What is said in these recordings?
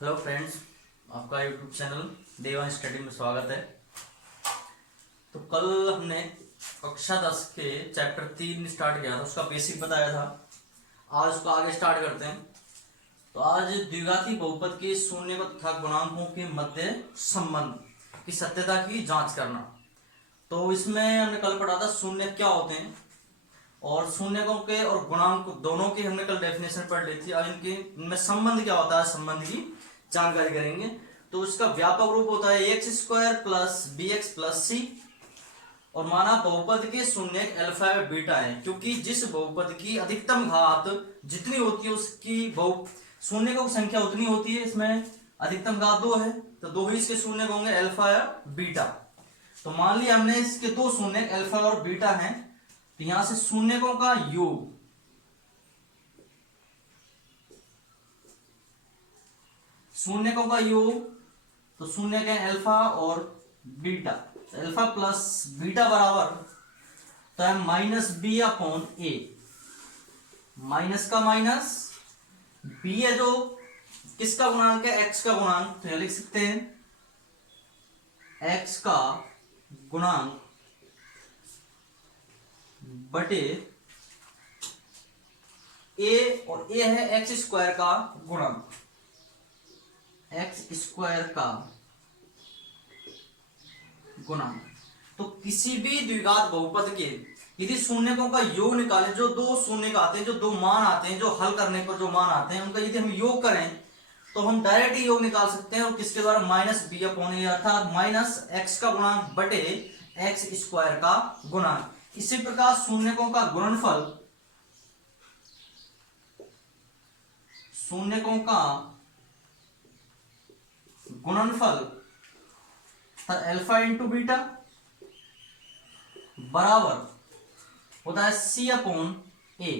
Hello friends, आपका YouTube channel देवान study में स्वागत है। तो कल हमने कक्षा 10 के चैप्टर 3 स्टार्ट किया था, उसका बेसिक बताया था। आज उसका आगे स्टार्ट करते हैं। तो आज द्विघाती बहुपद के शून्य तथा गुणांकों के मध्य संबंध की सत्यता की जांच करना। तो इसमें हमने कल पढ़ा था शून्य क्या होते हैं और शून्यकों के और गुणांक दोनों की हमने कल डेफिनेशन पढ़ ली थी। अब इनमें संबंध क्या होता है, संबंध की जानकारी करेंगे। तो इसका व्यापक रूप होता है x square plus b x plus c. और माना बहुपद के शून्य अल्फा व बीटा है, क्योंकि जिस बहुपद की अधिकतम घात जितनी होती है उसकी शून्य की संख्या उतनी होती है। इसमें अधिकतम घात 2 है तो 2 ही इसके शून्य होंगे, अल्फा या बीटा। तो मान लिया हमने इसके 2 शून्य अल्फा और बीटा हैं, तो यहां से शून्यकों का योग तो शून्य के अल्फा और बीटा, अल्फा प्लस बीटा बराबर तो है माइनस बी अपॉन ए। माइनस का माइनस, बी है जो किसका गुणांक है, एक्स का गुणांक, तो लिख सकते हैं एक्स का गुणांक बटे ए, और ए है एक्स स्क्वायर का गुणांक, एक्स स्क्वायर का गुणांक। तो किसी भी द्विघात बहुपद के यदि शून्यकों का योग निकालें, जो 2 शून्य आते हैं, जो 2 मान आते हैं, जो हल करने पर जो मान आते हैं, उनका यदि हम योग करें तो हम डायरेक्ट ही योग निकाल सकते हैं। और किसके द्वारा, माइनस बी अपॉन ए, अर्थात माइनस एक्स का गुणांक बटे एक्स स्क्वायर का गुणांक। इसी प्रकार शून्यकों का गुणनफल, शून्यकों का गुणनफल अल्फा इंटू बीटा बराबर होता है सी अपॉन ए।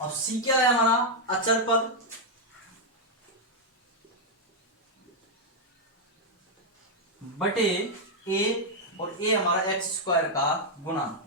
और सी क्या है हमारा, अचर पद, बटे ए, और ए हमारा एक्स स्क्वायर का गुणांक।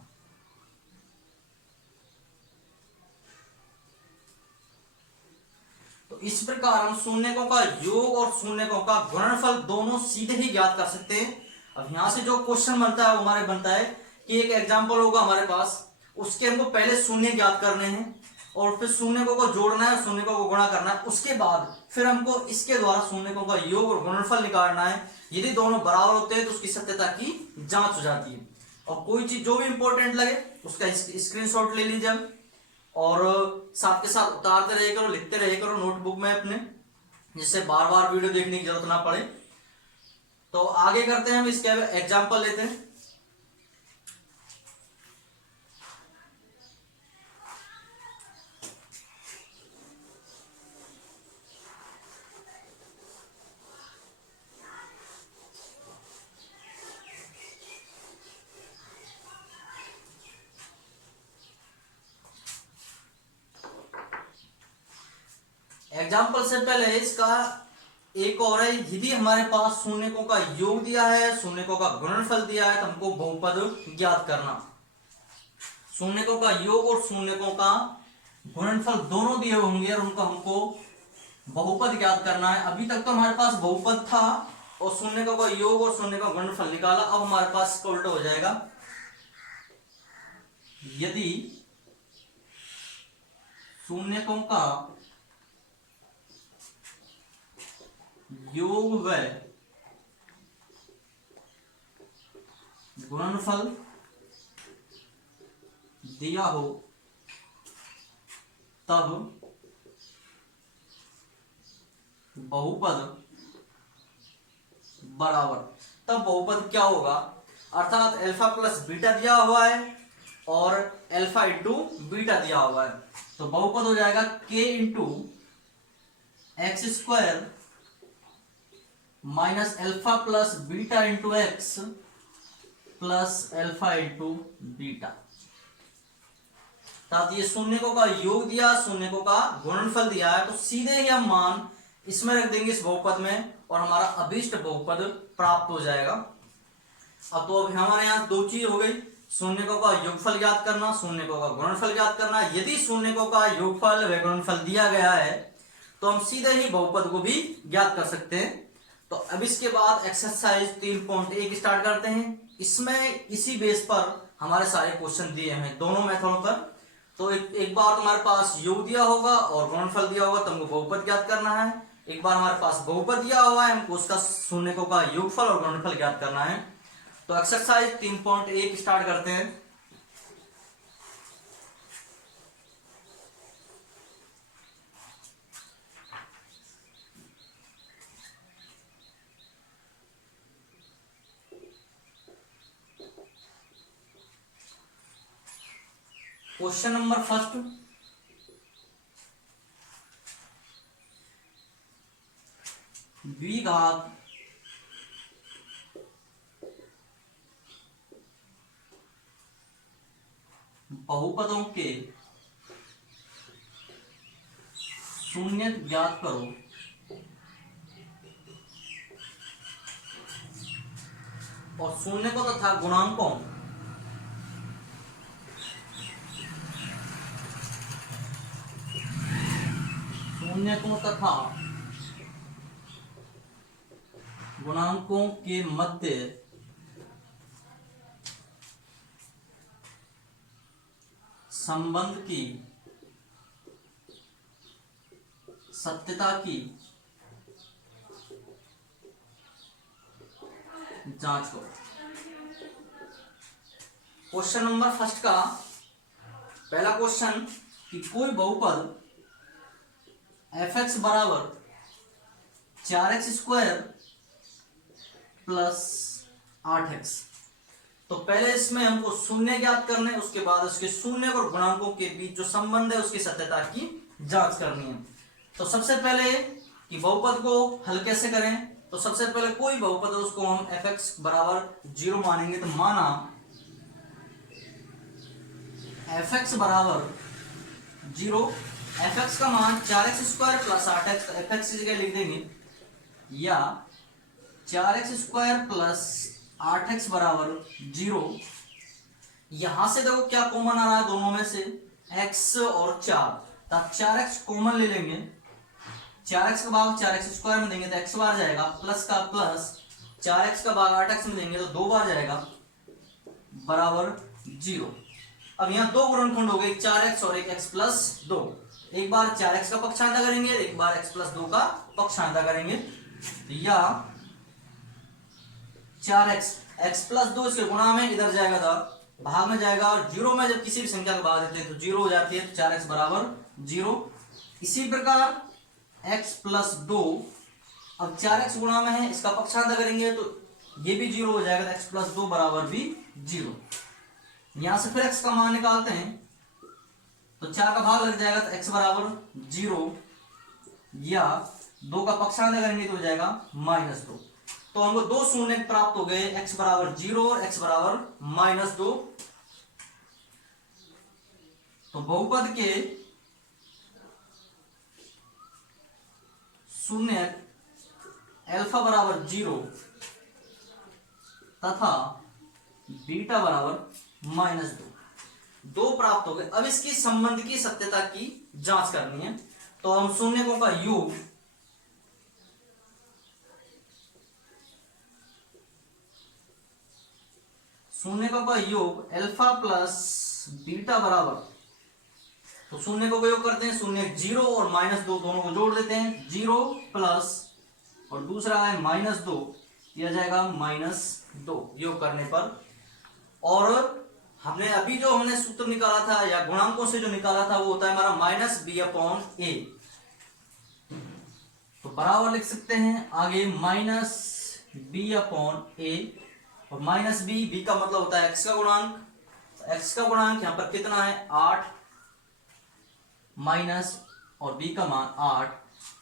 तो इस प्रकार हम शून्यकों का योग और शून्यकों का गुणनफल दोनों सीधे ही ज्ञात कर सकते हैं। अब यहां से जो क्वेश्चन बनता है वो हमारे बनता है कि एक एग्जांपल होगा हमारे पास, उसके हमको पहले शून्य ज्ञात करने हैं और फिर शून्यकों को जोड़ना है, शून्यकों को गुणा करना है। उसके बाद फिर हमको इसके द्वारा शून्यकों का योग और गुणनफल निकालना है। यदि दोनों बराबर होते हैं तो उसकी सत्यता की जांच हो जाती है। और कोई चीज जो भी इंपॉर्टेंट लगे उसका स्क्रीनशॉट ले लीजिए और साथ के साथ उतारते रहे करो, लिखते रहे करो नोटबुक में अपने, जिससे बार बार वीडियो देखने की जरूरत ना पड़े। तो आगे करते हैं, हम इसके एग्जांपल लेते हैं। एग्जाम्पल से पहले इसका एक और है, यदि हमारे पास शून्यकों का योग दिया है, शून्यकों का गुणनफल दिया है, तो हमको बहुपद ज्ञात करना। शून्यकों का योग और शून्यकों का गुणनफल दोनों दिए होंगे और उनको हमको बहुपद ज्ञात करना है। अभी तक तो हमारे पास बहुपद था और शून्यकों का योग और शून्य का गुणनफल निकाला। अब हमारे पास इसका उल्टा हो जाएगा, यदि शून्यकों का योग व गुणनफल दिया हो तब बहुपद बराबर, तब बहुपद क्या होगा, अर्थात अल्फा प्लस बीटा दिया हुआ है और अल्फा इंटू बीटा दिया हुआ है, तो बहुपद हो जाएगा के into x square minus alpha plus beta into x plus alpha into beta. अर्थात ये शून्यकों का योग दिया, शून्यकों का गुणनफल दिया है, तो सीधे ही हम मान इसमें रख देंगे इस बहुपद में और हमारा अभीष्ट बहुपद प्राप्त हो जाएगा। अब तो हमारे यहाँ 2 चीज हो गई, शून्यकों का योगफल ज्ञात करना, शून्यकों का गुणनफल ज्ञात करना। यदि शून्यकों का योगफल व गुणनफल दिया गया है तो हम सीधे ही बहुपद को भी ज्ञात कर सकते हैं। तो अब इसके बाद एक्सरसाइज 3.1 स्टार्ट करते हैं। इसमें इसी बेस पर हमारे सारे क्वेश्चन दिए हैं दोनों मेथडों पर। तो एक बार तुम्हारे पास योग दिया होगा और गुणनफल दिया होगा, तुमको बहुपद ज्ञात करना है। एक बार हमारे पास बहुपद दिया हुआ है, हमको उसका शून्यकों का योगफल और गुणनफल ज्ञात करना है। तो एक्सरसाइज 3.1 स्टार्ट करते हैं। क्वेश्चन नंबर फर्स्ट, द्विघात बहुपदों के शून्य ज्ञात करो और शून्य को तथा गुणांकों तथा गुणांकों के मध्य संबंध की सत्यता की जांच करो। क्वेश्चन नंबर फर्स्ट का पहला क्वेश्चन कि कोई बहुपद f(x) बराबर 4x² प्लस 8x। तो पहले इसमें हमको शून्य ज्ञात करने, उसके बाद उसके शून्य और गुणांकों के बीच जो संबंध है उसकी सत्यता की जांच करनी है। तो सबसे पहले कि बहुपद को हल कैसे करें, तो सबसे पहले कोई बहुपद है उसको हम f(x) बराबर 0 मानेंगे। तो माना f(x) बराबर 0, f(x) का मान 4x² प्लस 8x, तो f(x) की जगह लिख देंगे या 4x² प्लस 8x बराबर 0। यहां से देखो क्या कॉमन आ रहा है दोनों में से, x और 4, तब 4x कॉमन ले लेंगे। 4x का भाग 4x² में देंगे तो x बार जाएगा, प्लस का प्लस 4x का भाग 8x में देंगे तो 2 बार जाएगा, बराबर 0। अब यहाँ दो गुणनखंड हो गए, 4x और एक x प्लस 2। एक बार 4x का पक्षांतर करेंगे, एक बार x प्लस 2 का पक्षांतर करेंगे। या 4x x प्लस 2 इसके गुणा में इधर जाएगा था भाग में जाएगा, और 0 में जब किसी भी संख्या का भाग देते हैं तो 0 हो जाती है, तो 4x बराबर 0। इसी प्रकार x प्लस 2, अब 4x गुणा में है, इसका पक्षांतर करेंगे तो ये भी 0 हो जाएगा, तो x प्लस 2 बराबर भी 0। यहां से फिर x का मान निकालते हैं तो 4 का भाग लग जाएगा, तो x बराबर 0, या 2 का पक्षांतर करेंगे तो हो जाएगा -2। तो हमको दो शून्य प्राप्त हो गए, x बराबर 0 और x बराबर -2। तो बहुपद के शून्य अल्फा बराबर 0 तथा बीटा बराबर -2, दो प्राप्त हो गए। अब इसकी संबंध की सत्यता की जांच करनी है। तो हम शून्यकों का योग अल्फा प्लस बीटा बराबर, तो शून्यकों का योग करते हैं, शून्य 0 और -2 दोनों को जोड़ देते हैं, 0 प्लस और दूसरा है -2, यह जाएगा -2 योग करने पर। और हमने अभी जो हमने सूत्र निकाला था या गुणांकों से जो निकाला था वो होता है हमारा -b/a। तो बराबर लिख सकते हैं आगे -b/a, और -b का मतलब होता है x का गुणांक। x का गुणांक यहां पर कितना है 8 माइनस और b का मान 8,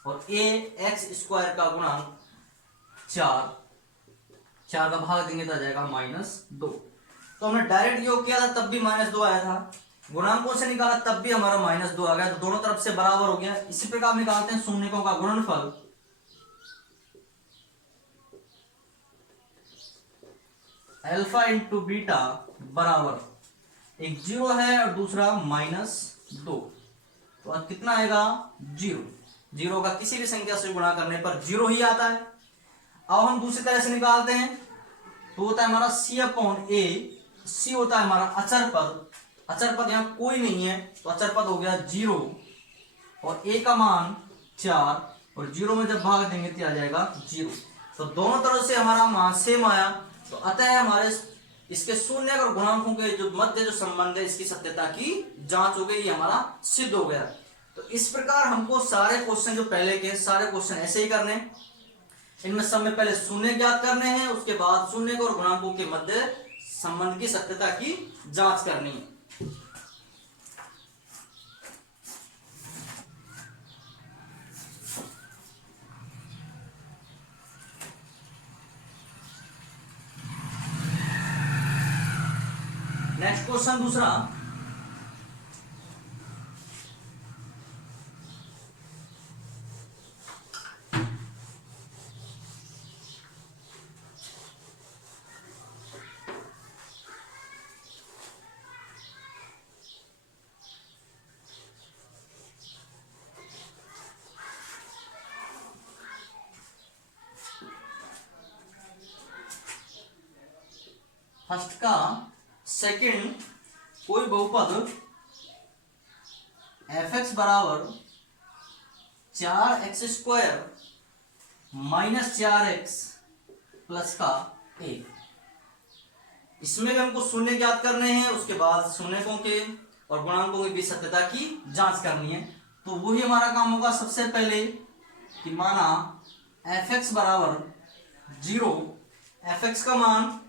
और x² का गुणांक 4 का भाग देंगे तो आ जाएगा -2। तो हमने डायरेक्ट योग किया था तब भी -2 आया था, गुणांकों से निकाला तब भी हमारा -2 आ गया, तो दोनों तरफ से बराबर हो गया। इसी प्रकार निकालते हैं शून्यकों का गुणनफल, अल्फा इंटू बीटा बराबर, एक 0 है और दूसरा -2, तो आज कितना आएगा 0। जीरो का किसी भी संख्या से गुणा करने पर जीरो ही आता है। अब हम दूसरी तरह से निकालते हैं, तो होता है हमारा c अपॉन ए। c होता है हमारा अचर पद, अचर पद यहाँ कोई नहीं है तो अचर पद हो गया जीरो, और a का मान 4, और जीरो में जब भाग देंगे तो आ जाएगा जीरो। तो दोनों तरफ से हमारा मान सेम आया, तो अतः हमारे इसके शून्य और गुणांकों के जो मध्य जो संबंध है इसकी सत्यता की जांच हो गई, ये हमारा सिद्ध हो गया। तो इस प्रकार हमको सारे क्वेश्चन जो पहले के सारे क्वेश्चन ऐसे ही करने, इनमें सब में पहले शून्य ज्ञात करने हैं, उसके बाद शून्य और गुणांकों के मध्य संबंध की सत्यता की जांच करनी है। नेक्स्ट क्वेश्चन दूसरा, फर्स्ट का सेकंड, कोई बहुपद f(x) बराबर 4x² माइनस 4x प्लस का 1, इसमें भी हमको शून्य ज्ञात करने हैं, उसके बाद शून्यकों के और गुणांकों के बीच सत्यता की जांच करनी है। तो वही हमारा काम होगा। सबसे पहले कि माना f(x) बराबर 0, f(x) का मान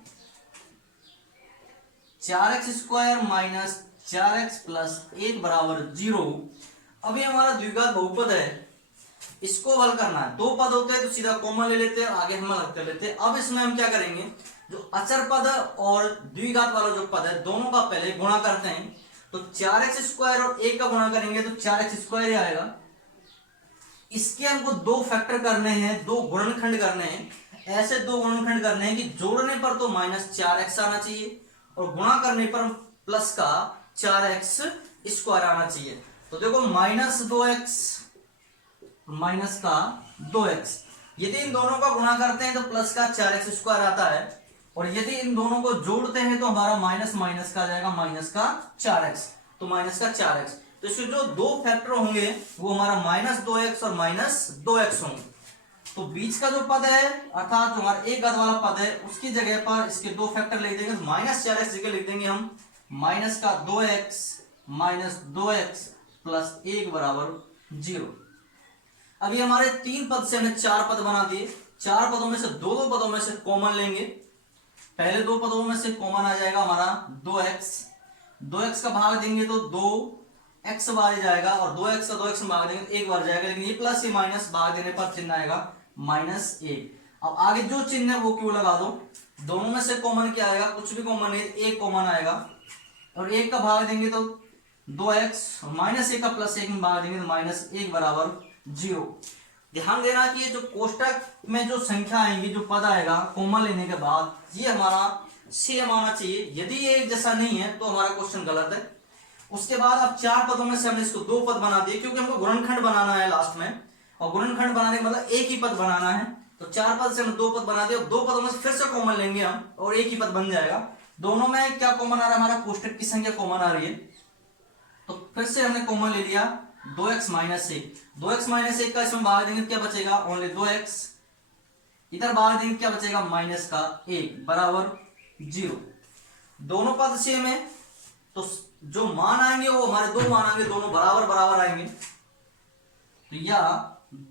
4x² माइनस 4x प्लस 1 बराबर 0। अब ये हमारा द्विघात बहुपद है, इसको हल करना है। दो पद होते हैं तो सीधा कॉमन ले लेते हैं, आगे हम हल कर लेते हैं। अब इसमें हम क्या करेंगे, जो अचर पद और द्विघात वाला जो पद है दोनों का पहले गुणा करते हैं। तो 4x² और 1 का गुणा करेंगे तो 4x² ही आएगा। इसके हमको दो फैक्टर करने हैं, दो गुणनखंड करने हैं। ऐसे दो गुणनखंड करने हैं कि जोड़ने पर तो माइनस 4x आना चाहिए और गुणा करने पर प्लस का 4x² आना चाहिए। तो देखो माइनस 2x माइनस का 2x, यदि इन दोनों का गुणा करते हैं तो प्लस का 4x² आता है, और यदि इन दोनों को जोड़ते हैं तो हमारा माइनस माइनस का आ जाएगा माइनस का 4x, तो माइनस का 4x। तो इसके जो दो फैक्टर होंगे वो हमारा माइनस 2x और माइनस 2x होंगे। तो बीच का जो पद है अर्थात जो हमारा एक घात वाला पद है उसकी जगह पर इसके दो फैक्टर लिख देंगे, तो माइनस 4x जगह लिख देंगे हम माइनस का 2x माइनस 2x प्लस 1 बराबर 0। अभी हमारे तीन पद से हमने चार पद बना दिए। चार पदों में से दो दो पदों में से कॉमन लेंगे। पहले दो पदों में से कॉमन आ जाएगा हमारा 2x, 2x का भाग देंगे तो 2x बार जाएगा, और 2x का 2x में भाग देंगे तो 1 बार जाएगा, लेकिन ये प्लस ये माइनस भाग देने पर चिन्ह आएगा -1। अब आगे जो चिन्ह है वो क्यों लगा दो, दोनों में से कॉमन क्या आएगा, कुछ भी कॉमन नहीं, 1 कॉमन आएगा, और 1 का भाग देंगे तो 2x, -1 का +1 में भाग देंगे तो -1 बराबर 0। ध्यान देना कि ये जो कोष्टक में जो संख्या आएंगी, जो पद आएगा कॉमन लेने के बाद, ये हमारा सेम आना चाहिए। यदि ये एक जैसा नहीं है तो हमारा क्वेश्चन गलत है। उसके बाद अब चार पदों में से हमने इसको दो पद बना दिए, क्योंकि हमको गुणनखंड बनाना है लास्ट में, और गुणनखंड बनाने का मतलब एक ही पद बनाना है। तो चार पद से हम दो पद बना दिए, दो पदों में से फिर से कॉमन लेंगे हम और एक ही पद बन जाएगा। दोनों में क्या कॉमन आ रहा है, हमारा कोष्टक की संख्या कॉमन आ रही है, तो फिर से हमने कॉमन ले लिया 2x माइनस 1। 2x माइनस 1 का इसमें भाग देंगे क्या बचेगा, ओनली 2x, इधर भाग देंगे क्या बचेगा माइनस का 1 बराबर 0। दोनों पद सेम है तो जो मान आएंगे वो हमारे दो मान आएंगे, दोनों बराबर बराबर आएंगे। तो या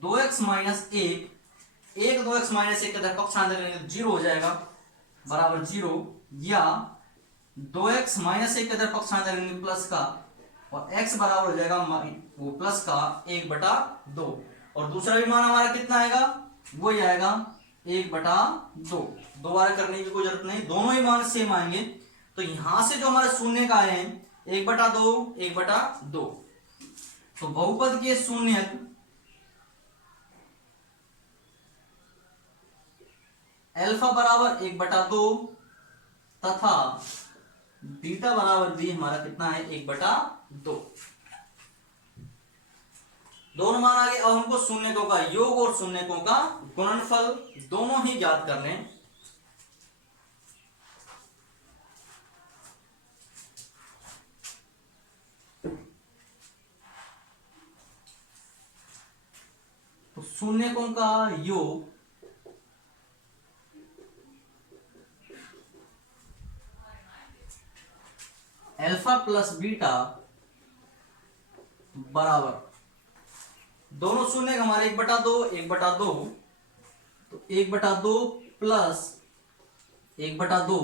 2x माइनस 1, 2x माइनस 1 का पक्षांतर करेंगे तो 0 हो जाएगा बराबर 0, या 2x माइनस 1 का पक्षांतर करेंगे प्लस का, और x बराबर हो जाएगा वो प्लस का 1/2। और दूसरा भी मान हमारा कितना आएगा, वो ही आएगा 1/2। दोबारा करने की कोई जरूरत नहीं, दोनों ही मान सेम आएंगे। तो यहां से जो हमारे शून्य का आए हैं 1/2 1/2, तो बहुपद के शून्य अल्फा बराबर 1/2 तथा बीटा बराबर भी हमारा कितना है 1/2। दोनों मान आ गए। अब हमको शून्यकों का योग और शून्यकों का गुणनफल दोनों ही ज्ञात करने हैं। तो शून्यकों का योग अल्फा प्लस बीटा बराबर, दोनों शून्य हमारे 1/2 1/2, तो 1/2 प्लस 1/2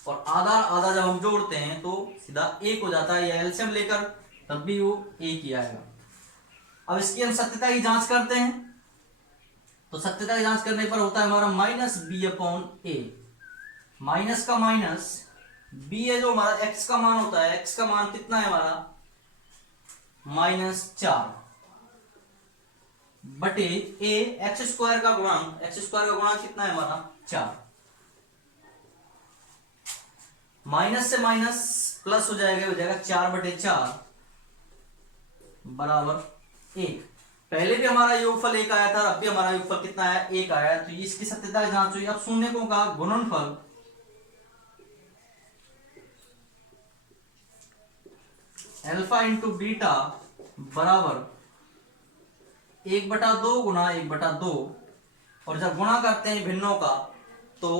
और आधा आधा जब हम जोड़ते हैं तो सीधा 1 हो जाता है, या एलसीएम लेकर तब भी वो 1 ही आएगा। अब इसकी हम सत्यता की जांच करते हैं, तो सत्यता की जांच करने पर होता है हमारा -b/a, माइनस का माइनस b है जो हमारा x का मान होता है, x का मान कितना है हमारा -4 बटे a, x² का गुणांक, x² का गुणांक कितना है हमारा 4, माइनस से माइनस प्लस हो जाएगा 4/4 बराबर 1। पहले भी हमारा योगफल 1 आया था, अब भी हमारा योगफल कितना आया 1 आया, तो इसकी सत्यता की जांच हुई। अब शून्यकों का गुणनफल अल्फा इंटू बीटा बराबर 1/2 गुना 1/2, और जब गुणा करते हैं भिन्नों का तो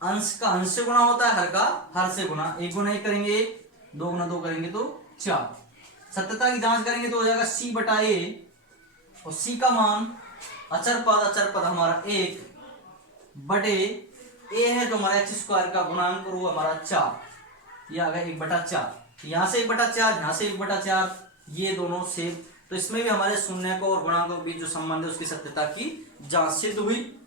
अंश का अंश से गुणा होता है, हर का हर से गुणा, 1 गुना 1 करेंगे 1, 2 गुना 2 करेंगे तो 4। सत्यता की जांच करेंगे तो हो जाएगा c/a, और c का मान अचर पद हमारा 1 बटे a है जो हमारा x² का गुणांक, और वो हमारा 4, ये आ गया 1/4। यहां से 1/4, यहां से 1/4, ये दोनों सेम, तो इसमें भी हमारे शून्यकों और गुणांकों के बीच जो संबंध है उसकी सत्यता की जांच सिद्ध हुई।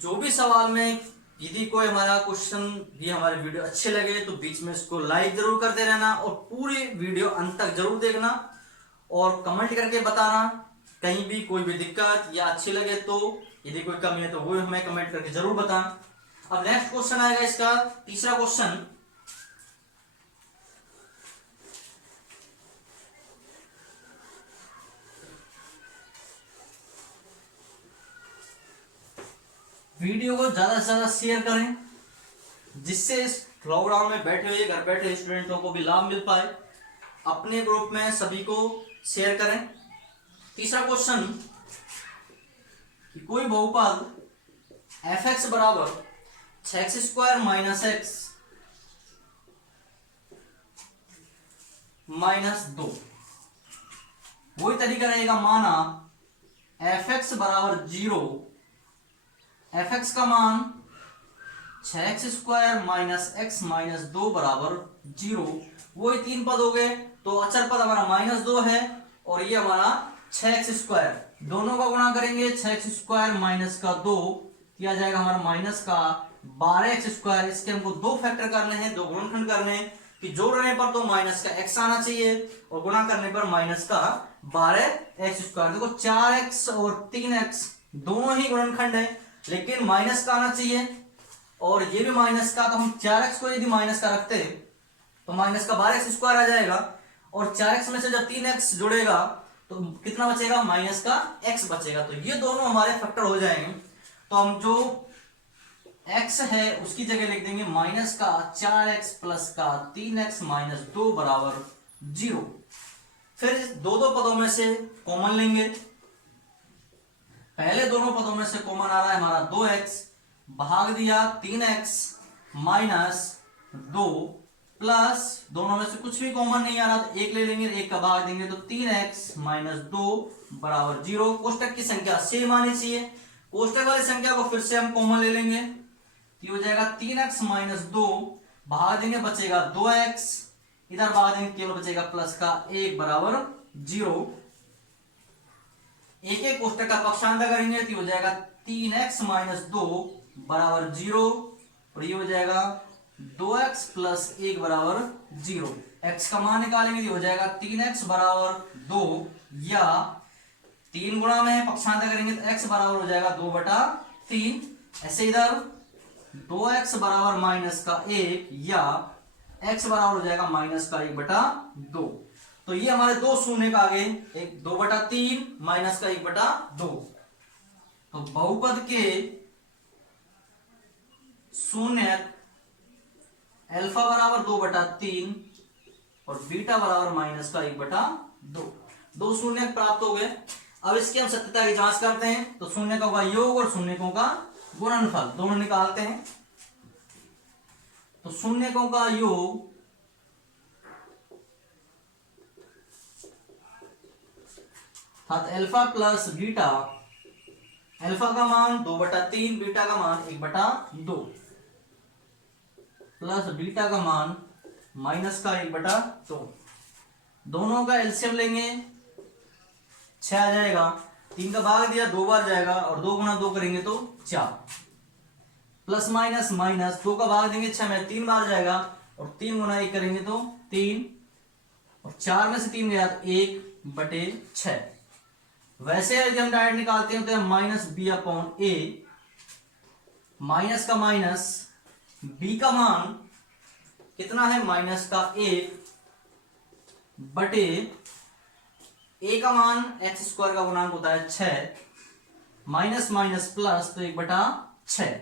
जो भी सवाल में यदि कोई हमारा क्वेश्चन भी हमारे वीडियो अच्छे लगे तो बीच में इसको लाइक जरूर करते रहना, और पूरी वीडियो अंत तक जरूर देखना, और कमेंट करके बताना कहीं भी कोई भी दिक्कत या अच्छी लगे तो, यदि कोई कमी है तो वो हमें कमेंट करके जरूर बताना। अब नेक्स्ट क्वेश्चन आएगा इसका तीसरा क्वेश्चन, वीडियो को ज्यादा से ज्यादा शेयर करें जिससे इस लॉकडाउन में बैठे हुए घर बैठे स्टूडेंटों को भी लाभ मिल पाए। अपने ग्रुप में सभी को शेयर करें। तीसरा क्वेश्चन कि कोई बहुपद f(x) बराबर 6x² माइनस x -2, वही तरीका रहेगा, माना f(x) बराबर 0, f(x) का मान 6x² माइनस x -2 बराबर 0, वही 3 पद हो गए, तो अचर पद हमारा -2 है और ये हमारा 6x², दोनों का गुणा करेंगे 6x² माइनस का 2, किया जाएगा हमारा माइनस का 12x²। इसके हमको 2 फैक्टर करने हैं, 2 गुणनखंड करने हैं, कि जोड़ने पर तो माइनस का x आना चाहिए और गुणा करने पर माइनस का 12x²। देखो 4x और 3x दोनों ही गुणनखंड है, लेकिन माइनस का आना चाहिए, और ये भी माइनस का, तो हम 4x को यदि माइनस का रखते तो माइनस का 12x² आ जाएगा, और 4x में से जब 3x जुड़ेगा तो कितना बचेगा, माइनस का x बचेगा, तो ये दोनों हमारे फैक्टर हो जाएंगे। तो हम जो x है उसकी जगह लिख देंगे माइनस का 4x प्लस का 3x -2 बराबर 0। फिर दो पदों में से कॉमन लेंगे, पहले दोनों पदों में से कॉमन आ रहा है हमारा 2x, भाग दिया 3x -2, प्लस दोनों में से कुछ भी कॉमन नहीं आ रहा तो 1 ले लेंगे, 1 का भाग देंगे तो 3x -2 बराबर 0। कोष्टक की संख्या सेम आनी चाहिए, कोष्टक वाली संख्या को फिर से हम कॉमन ले लेंगे, ये हो जाएगा 3x -2, भाग देंगे बचेगा 2x, इधर भाग देंगे केवल बचेगा प्लस का 1 बराबर 0। एक एक कोष्टक का पक्षांतर करेंगे तो हो जाएगा 3x -2 बराबर 0, और ये हो जाएगा 2x प्लस 1 बराबर 0। x का मान निकालेंगे तो हो जाएगा 3x बराबर 2, या 3 गुणा में पक्षांतर करेंगे तो x बराबर हो जाएगा 2/3, ऐसे इधर 2x बराबर माइनस का 1, या x बराबर हो जाएगा माइनस का 1/2। तो ये हमारे दो शून्य का आगे एक 2/3 माइनस का 1/2। तो बहुपद के शून्य अल्फा बराबर 2/3 और बीटा बराबर माइनस का 1/2। दो शून्य प्राप्त हो गए। अब इसकी हम सत्यता की जांच करते हैं। तो शून्यकों का योग और शून्यकों का गुणनफल दोनों निकालते हैं। तो शून्यकों का योग अल्फा प्लस बीटा, अल्फा का मान 2/3, बीटा का मान 1/2 प्लस बीटा का मान माइनस का 1/2। दोनों का एलसीएम लेंगे 6 आ जाएगा। 3 का भाग दिया 2 बार जाएगा और 2 गुना 2 करेंगे तो 4 प्लस माइनस माइनस 2 का भाग देंगे 6 में 3 बार जाएगा और 3 गुना 1 करेंगे तो 3 और 4 में से 3 गया तो 1/6। वैसे यदि हम डायरेक्ट निकालते हैं तो माइनस b/a, माइनस का माइनस b का मान कितना है माइनस का 1/a, a का मान x² का गुणांक होता है 6 माइनस माइनस प्लस तो 1/6।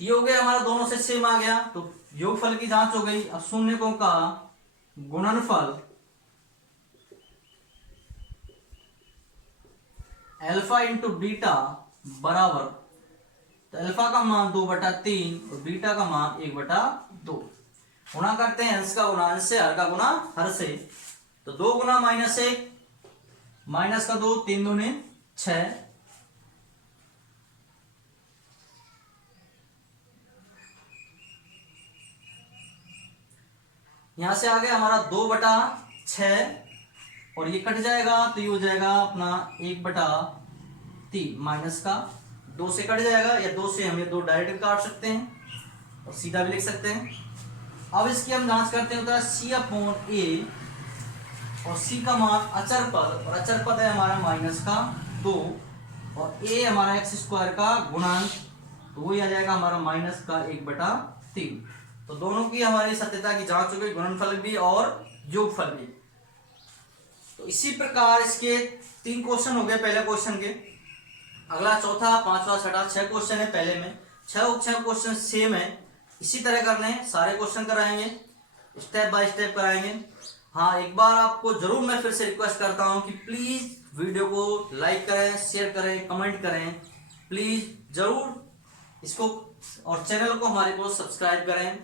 ये हो गया हमारा, दोनों से सेम आ गया। तो योगफल की जांच हो गई। अब शून्यकों का गुणनफल अल्फा इंटू बीटा बराबर, तो अल्फा का मान 2/3 और बीटा का मान 1/2। गुणा करते हैं अंश का गुणा अंश से, हर का गुणा हर से। तो 2 गुना -1 माइनस का 2, 3 दूने 6 यहां से आ गया हमारा 2/6 और ये कट जाएगा तो ये हो जाएगा अपना 1/3 माइनस का 2 से कट जाएगा, या 2 से हम ये 2 डायरेक्ट काट सकते हैं और सीधा भी लिख सकते हैं। अब इसकी हम जांच करते हैं, होता है c/a और c का मान अचर पद, और अचर पद है हमारा माइनस का 2 और a हमारा x² का गुणांक, तो वही आ जाएगा हमारा माइनस का 1/3। तो दोनों की हमारी सत्यता की जांच हो गई, गुणनफल भी और योगफल भी। तो इसी प्रकार इसके 3 क्वेश्चन हो गए पहले क्वेश्चन के। अगला चौथा, पांचवा, छठा 6 क्वेश्चन है पहले में। 6 क्वेश्चन सेम है, इसी तरह करने हैं। सारे क्वेश्चन कराएंगे, स्टेप बाय स्टेप कराएंगे। हाँ, एक बार आपको जरूर मैं फिर से रिक्वेस्ट करता हूं कि प्लीज वीडियो को लाइक करें, शेयर करें, कमेंट करें, प्लीज जरूर इसको, और चैनल को हमारे को सब्सक्राइब करें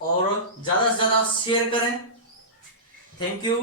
और ज्यादा से ज्यादा शेयर करें। Thank you.